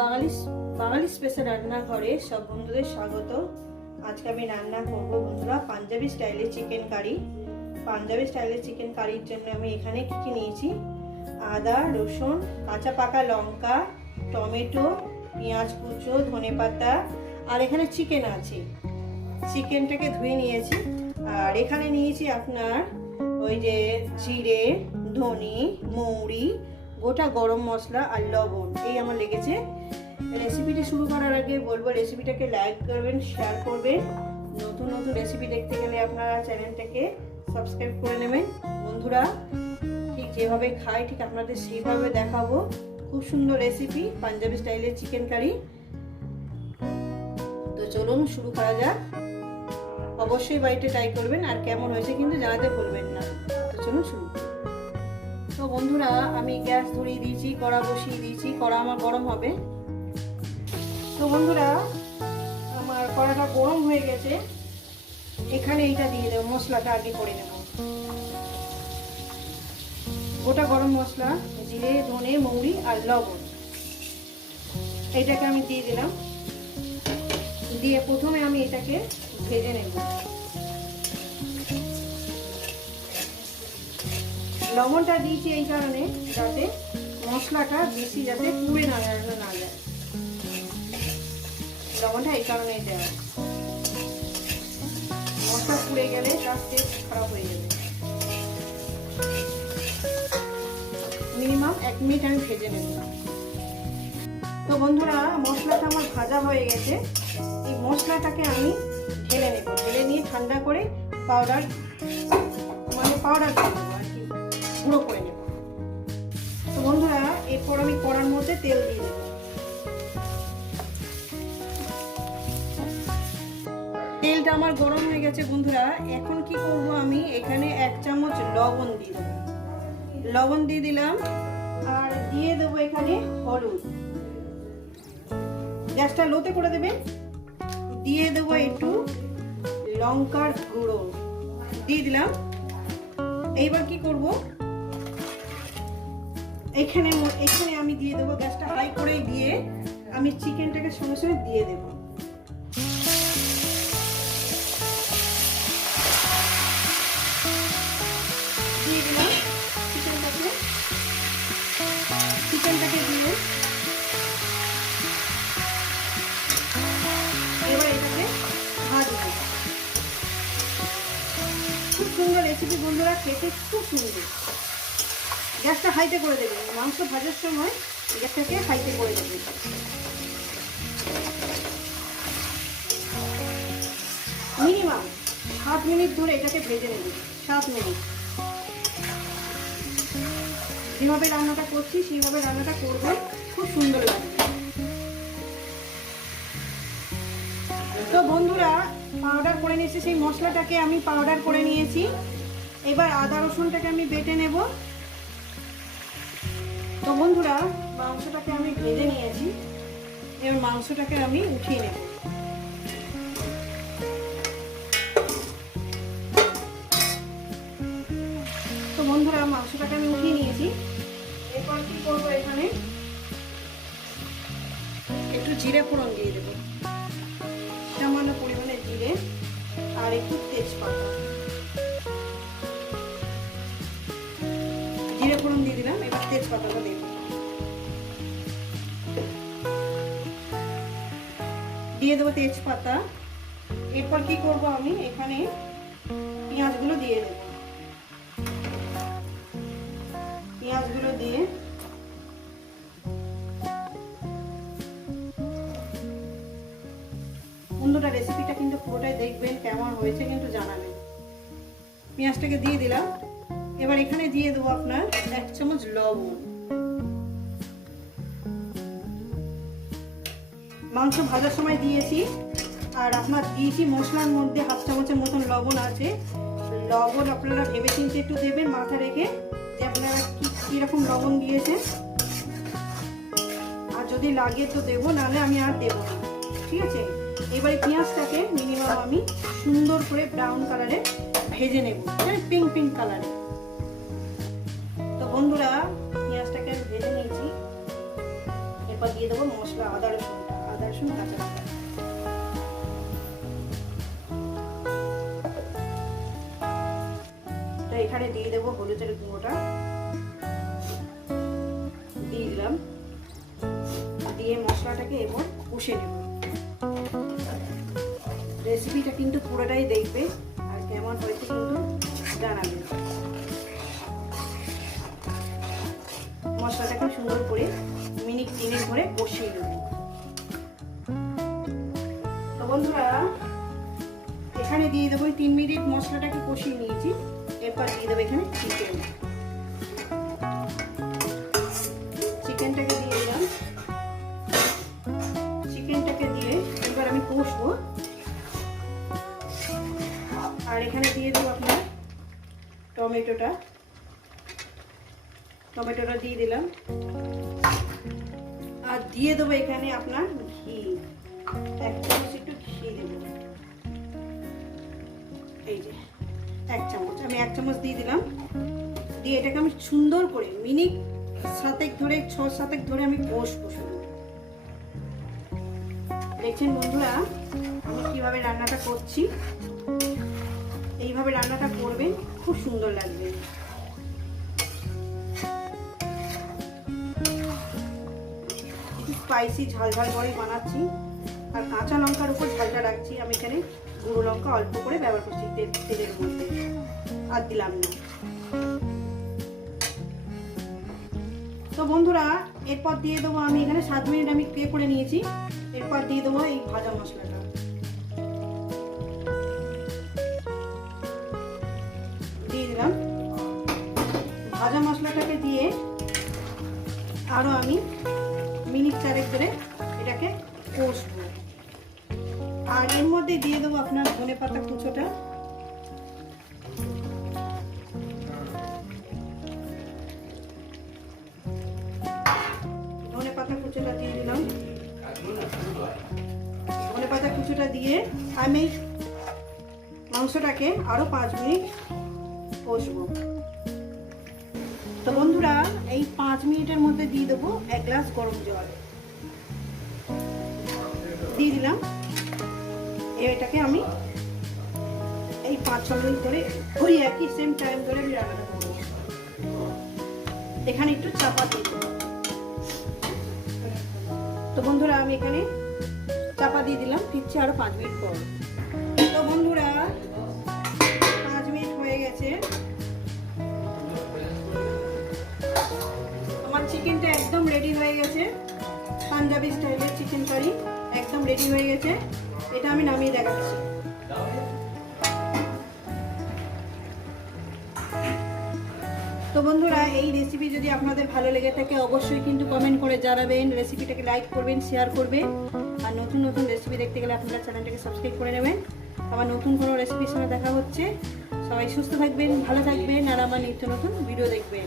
বাঙালি বাঙালি special রান্নাঘরে সব বন্ধুদের স্বাগত। আজকে আমি রান্না করব বন্ধুরা পাঞ্জাবি স্টাইলের চিকেন কারি। পাঞ্জাবি স্টাইলের চিকেন কারির জন্য আমি এখানে কি কি নিয়েছি: আদা, রসুন, কাঁচা পাকা লঙ্কা, টমেটো, পেঁয়াজ কুচো, ধনেপাতা, আর এখানে চিকেন আছে। চিকেনটাকে ধুয়ে নিয়েছি। আর এখানে নিয়েছি আপনার ওই যে জিরে, ধনে, মৌরি, গোটা গরম মশলা আর লবণ। এই আমার লেগেছে। রেসিপিটি শুরু করার আগে বলবো রেসিপিটাকে লাইক করবেন, শেয়ার করবেন। নতুন নতুন রেসিপি দেখতে গেলে আপনারা চ্যানেলটাকে সাবস্ক্রাইব করে নেবেন। বন্ধুরা ঠিক যেভাবে খাই ঠিক আপনাদের সেইভাবে দেখাবো। খুব সুন্দর রেসিপি পাঞ্জাবি স্টাইলের চিকেন কারি। তো চলুন শুরু করা যাক। অবশ্যই বাড়িতে ট্রাই করবেন আর কেমন হয়েছে কিন্তু জানাতে ভুলবেন না। তো চলুন শুরু। তো বন্ধুরা আমি গ্যাস ধরিয়ে দিয়েছি, কড়া বসিয়ে দিয়েছি। কড়া আমার গরম হবে। তো বন্ধুরা আমার কড়াটা গরম হয়ে গেছে। এখানে এইটা দিয়ে দেবো, মশলাটা আগে করে নেব। গোটা গরম মশলা, জিরে, ধনে, মৌরি আর লবণ, এইটাকে আমি দিয়ে দিলাম। দিয়ে প্রথমে আমি এটাকে ভেজে নেব। লবণটা দিয়েছি এই কারণে যাতে মশলাটা বেশি যাতে পুড়ে না যায়। লবণটা এই কারণেই দেওয়া। মশলা পুড়ে গেলে তার টেস্ট খারাপ হয়ে যাবে। মিনিমাম 1 মিনিট আমি ভেজে নেব। তো বন্ধুরা মশলাটা আমার ভাজা হয়ে গেছে। এই মশলাটাকে আমি ঢেলে নেব। ঢেলে নিয়ে ঠান্ডা করে পাউডার করে নেবো আর কি, গুঁড়ো করে নেব। তো বন্ধুরা এরপর আমি কড়ার মধ্যে তেল দিয়ে দেবো। তেলটা আমার গরম হয়ে গেছে বন্ধুরা। এখন কি করব, আমি এখানে 1 চামচ লবণ দিয়ে দেবো। লবণ দিয়ে দিলাম। আর দিয়ে দেবো এখানে হলুদ। গ্যাসটা লোতে করে দেবেন। দিয়ে দেবো একটু লঙ্কার গুঁড়ো দিয়ে দিলাম। এইবার কি করব, এখানে আমি দিয়ে দেবো, গ্যাসটা হাই করে দিয়ে আমি চিকেনটাকে সঙ্গে সঙ্গে দিয়ে দেবো। দিয়ে দিলাম চিকেনটাকে দিয়ে এবার এটাকে ভাজবো। খুব সুন্দর রেসিপি বন্ধুরা, খেতে খুব সুন্দর। গ্যাসটা হাইতে করে দেবেন। মাংস ভাজার সময় গ্যাসটাকে হাইতে করে দেবেন। মিনিমাম 7 মিনিট ধরে এটাকে ভেজে নেবেন। 7 মিনিট। যেভাবে রান্নাটা করছি সেইভাবে রান্নাটা করবেন, খুব সুন্দর লাগবে। তো বন্ধুরা পাউডার করে নিয়েছি, সেই মশলাটাকে আমি পাউডার করে নিয়েছি। এবার আদা রসুনটাকে আমি বেটে নেব। তো বন্ধুরা মাংসটাকে আমি ভেজে নিয়েছি। এবার মাংসটাকে আমি উঠিয়ে নেব। তো বন্ধুরা মাংসটাকে আমি উঠিয়ে নিয়েছি। এরপর কি করবো, এখানে একটু জিরে ফোড়ন দিয়ে দেবো। সামান্য পরিমাণে জিরে আর একটু তেজপাতা। জিরে ফোড়ন দিয়ে দিলাম। এবার তেজপাতাটা দেব। দিয়ে দেবো তেজপাতা। এরপর কি করব, আমি এখানে পেঁয়াজগুলো দিয়ে দেব। পেঁয়াজগুলো দিয়ে বন্ধুরা রেসিপিটা কিন্তু পুরোটাই দেখবেন, কেমন হয়েছে কিন্তু জানাবেন। পেঁয়াজটাকে দিয়ে দিলাম। এবার এখানে দিয়ে দেবো আপনার 1 চামচ লবণ। মাংস ভাজার সময় দিয়েছি আর আপনার দিয়েছি মশলার মধ্যে 1/2 চামচের মতন লবণ আছে। লবণ আপনারা ভেবে চিন্তে একটু দেবেন, মাথা রেখে যে আপনারা কিরকম লবণ দিয়েছেন। আর যদি লাগে তো দেবো, নাহলে আমি আর দেবো না। ঠিক আছে। এবারে পেঁয়াজটাকে মিনিমাম আমি সুন্দর করে ব্রাউন কালারে ভেজে নেব, পিঙ্ক পিঙ্ক কালারে। তো বন্ধুরা পেঁয়াজটাকে ভেজে নিয়েছি। এরপর দিয়ে দেবো মশলা, আদা রসুন কাঁচা লঙ্কা। তো এখানে দিয়ে দেবো হলুদের গুঁড়োটা, দিয়ে দিলাম, দিয়ে মশলাটাকে এবার কষে নেব। রেসিপিটা কিন্তু পুরোটাই দেখবে আর কেমন হয়েছে কিন্তু জানাবে। মশলাটাকে সুন্দর করে মিনিট 3 ধরে কষিয়ে নেব। তো বন্ধুরা এখানে দিয়ে দেবো 3 মিনিট মশলাটাকে কষিয়ে নিয়েছি। এরপর দিয়ে দেবো এখানে চিকেনটাকে দিয়ে দিলাম। চিকেনটাকে দিয়ে এবার আমি কষবো। আর এখানে দিয়ে দেবো আপনার টমেটোটা দিয়ে দিলাম। আর দিয়ে দেবো এখানে আপনার ঘি, 1 চামচ একটু ঘি দেবো। এই যে 1 চামচ, আমি 1 চামচ দিয়ে দিলাম। দিয়ে এটাকে আমি সুন্দর করে মিনিট 6-7 ধরে আমি কষবো। দেখছেন বন্ধুরা আমি কিভাবে রান্নাটা করছি। এইভাবে রান্নাটা করবেন, খুব সুন্দর লাগবে। স্পাইসি ঝাল করে বানাচ্ছি। আর কাঁচা লঙ্কার উপর ঝালটা রাখছি। আমি এখানে গুঁড়ো লঙ্কা অল্প করে ব্যবহার করছি তেলের মধ্যে, আর দিলাম না। তো বন্ধুরা এরপর দিয়ে দেবো আমি এখানে 7 মিনিট আমি করে নিয়েছি। এরপর দিয়ে দেবো এই ভাজা মশলাটা। দিয়ে দিলাম। ভাজা মশলাটাকে দিয়ে আরো আমি মিনিট 4 ধরে এটাকে কষবো। আর এর মধ্যে দিয়ে দেবো আপনার ধনেপাতা কুচোটা। ধনেপাতা কুচোটা দিয়ে দিলাম। ধনেপাতা কুচোটা দিয়ে আমি মাংসটাকে আরো 5 মিনিট কষবো। তো বন্ধুরা এই 5 মিনিটের মধ্যে দিয়ে দেবো 1 গ্লাস গরম জল দিয়ে দিলাম। এটাকে আমি এই 5-6 মিনিট ধরে ওই একই সেম টাইম ধরে আমি রান্নাটা করবো। এখানে একটু চাপা দিয়ে দেবো। তো বন্ধুরা আমি এখানে চাপা দিয়ে দিলাম, ফিরছি আরো 5 মিনিট পর। তো বন্ধুরা 5 মিনিট হয়ে গেছে। আমার চিকেনটা একদম রেডি হয়ে গেছে। পাঞ্জাবি স্টাইলের চিকেন কারি একদম রেডি হয়ে গেছে। এটা আমি নামিয়ে দেখাচ্ছি। তো বন্ধুরা এই রেসিপি যদি আপনাদের ভালো লেগে থাকে অবশ্যই কিন্তু কমেন্ট করে জানাবেন। রেসিপিটাকে লাইক করবেন, শেয়ার করবেন। আর নতুন রেসিপি দেখতে গেলে আপনারা চ্যানেলটাকে সাবস্ক্রাইব করে নেবেন। আবার নতুন কোনো রেসিপির সঙ্গে দেখা হচ্ছে। সবাই সুস্থ থাকবেন, ভালো থাকবেন, আর আমার নিত্য নতুন ভিডিও দেখবেন।